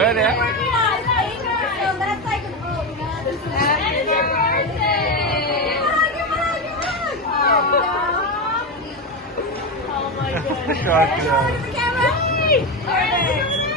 Good, yeah? Happy birthday! Oh my goodness. Short, Camera!